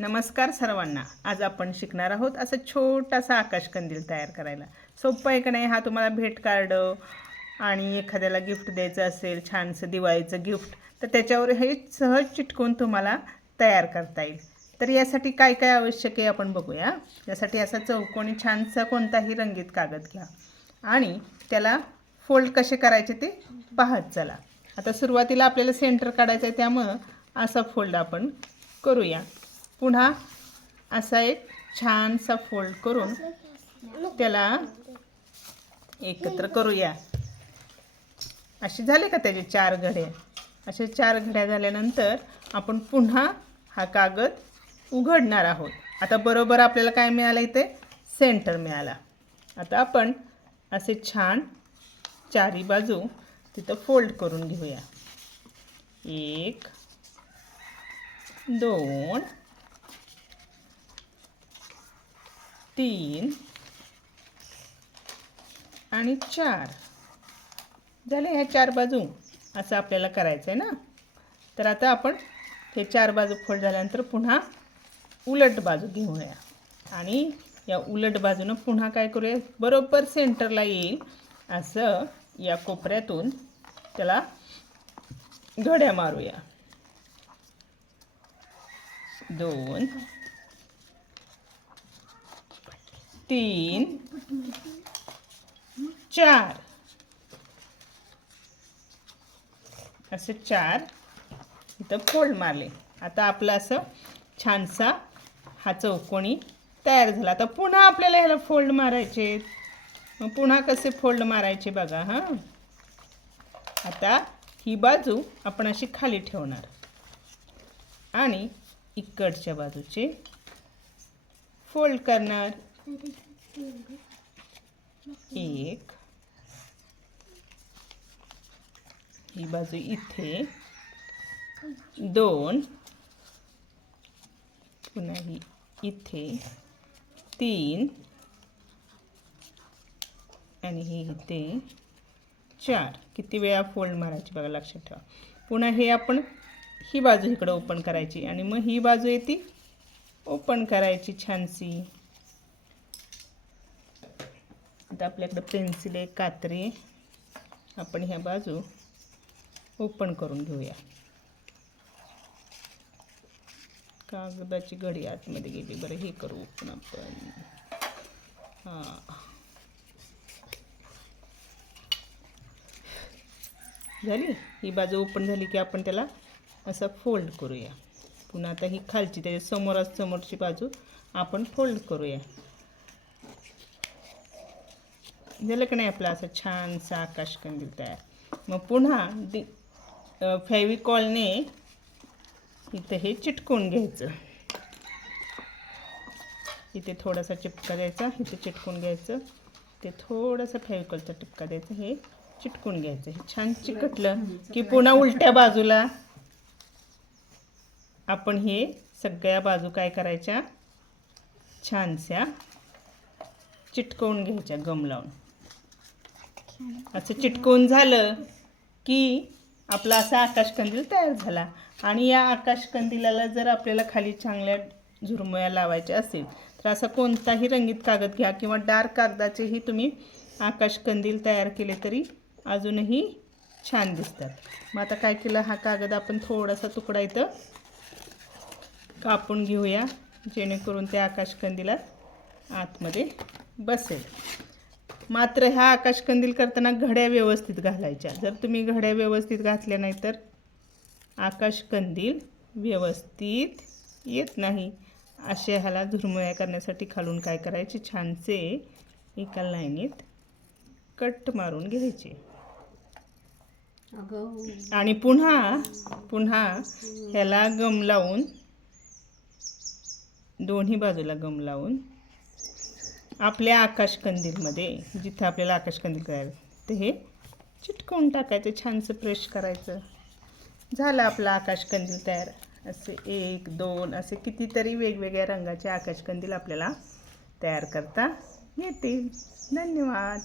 नमस्कार सर्वांना. आज आपण शिकणार आहोत असं छोटासा आकाशकंदील तयार करायला. सोपं आहे का नाही? हा तुम्हाला भेट कार्ड आणि एखाद्याला गिफ्ट द्यायचं असेल छानसं दिवाळीचं गिफ्ट तर त्याच्यावर हे सहज चिटकून तुम्हाला तयार करता येईल. तर यासाठी काय काय आवश्यक आहे आपण बघूया. यासाठी असा चौकोनी छानसा कोणताही रंगीत कागद घ्या. आणि त्याला फोल्ड कसे करायचे ते पाहत चला. आता सुरुवातीला आपल्याला सेंटर काढायचं आहे त्यामुळं असा फोल्ड आपण करूया. पुन्हा असा एक छानसा फोल्ड करून त्याला एकत्र करूया. असे झाले का त्याचे चार घड्या असे चार घड्या झाल्यानंतर आपण पुन्हा हा कागद उघडणार आहोत. आता बरोबर आपल्याला काय मिळालं इथे? सेंटर मिळाला. आता आपण असे छान चारी बाजू तिथं फोल्ड करून घेऊया. एक दोन तीन आणि चार. झाले ह्या चार बाजू? असं आपल्याला करायचं आहे ना? तर आता आपण हे चार बाजू फोल्ड झाल्यानंतर पुन्हा उलट बाजू घेऊया. आणि या उलट बाजूनं पुन्हा काय करूया? बरोबर सेंटरला येईल असं या कोपऱ्यातून त्याला घड्या मारूया. दोन तीन चार. असे चार इथं फोल्ड मारले. आता आपलं असं छानसा हा चौकोणी तयार झाला. आता पुन्हा आपल्याला ह्याला फोल्ड मारायचे मग पुन्हा कसे फोल्ड मारायचे बघा हां. आता ही बाजू आपण अशी खाली ठेवणार. आणि इकडच्या बाजूचे फोल्ड करणार. एक. ही बाजू इथे. दोन. पुन्हा ही इथे. तीन. आणि ही इथे. चार. किती वेळा फोल्ड मारायची बघा लक्षात ठेवा. पुन्हा हे आपण ही बाजू इकडं ओपन करायची. आणि मग ही बाजू येते ओपन करायची छानशी. आता आपल्याकडं पेन्सिल आहे कात्री आपण ह्या बाजू ओपन करून घेऊया. कागदाची घडी आतमध्ये गेली. बरं हे करू ओपन आपण. हां. झाली? ही बाजू ओपन झाली की आपण त्याला असं फोल्ड करूया. पुन्हा आता ही खालची त्याच्या समोरासमोरची बाजू आपण फोल्ड करूया. झालं की नाही आपला असं छानसा आकाशकंदील तयार. मग पुन्हा दि फेविकॉलने इथं हे चिटकून घ्यायचं. इथे थोडासा चिपका द्यायचा इथे चिटकून घ्यायचं. ते थोडासा फेविकॉलचा टिपका द्यायचा हे चिटकून घ्यायचं. हे छान चिकटलं की पुन्हा उलट्या बाजूला आपण हे सगळ्या बाजू काय करायच्या? छानशा चिटकवून घ्यायच्या गम लावून असं चिटकवून झालं की आपला असा आकाशकंदील तयार झाला. आणि या आकाशकंदिलाला जर आपल्याला खाली चांगल्या झुरमुळ्या लावायच्या असेल तर असा कोणताही रंगीत कागद घ्या किंवा डार्क कागदाचेही तुम्ही आकाशकंदील तयार केले तरी अजूनही छान दिसतात. मग आता काय केलं हा कागद आपण थोडासा तुकडा इथं कापून घेऊया जेणेकरून त्या आकाशकंदिलात आतमध्ये बसेल. मात्र ह्या आकाशकंदील करताना घड्या व्यवस्थित घालायच्या. जर तुम्ही घड्या व्यवस्थित घातल्या नाही तर आकाशकंदील व्यवस्थित येत नाही. असे ह्याला झुरमुळ्या करण्यासाठी खालून काय करायचे? छानसे एका लाईनीत कट मारून घ्यायचे. आणि पुन्हा पुन्हा ह्याला गम लावून दोन्ही बाजूला गम लावून आपल्या आकाशकंदीलमध्ये जिथं आपल्याला आकाशकंदील करायला ते हे चिटकवून टाकायचं छानसं प्रेश करायचं. झालं आपलं आकाशकंदील तयार. असे एक दोन असे कितीतरी वेगवेगळ्या रंगाचे आकाशकंदील आपल्याला तयार करता येतील. धन्यवाद.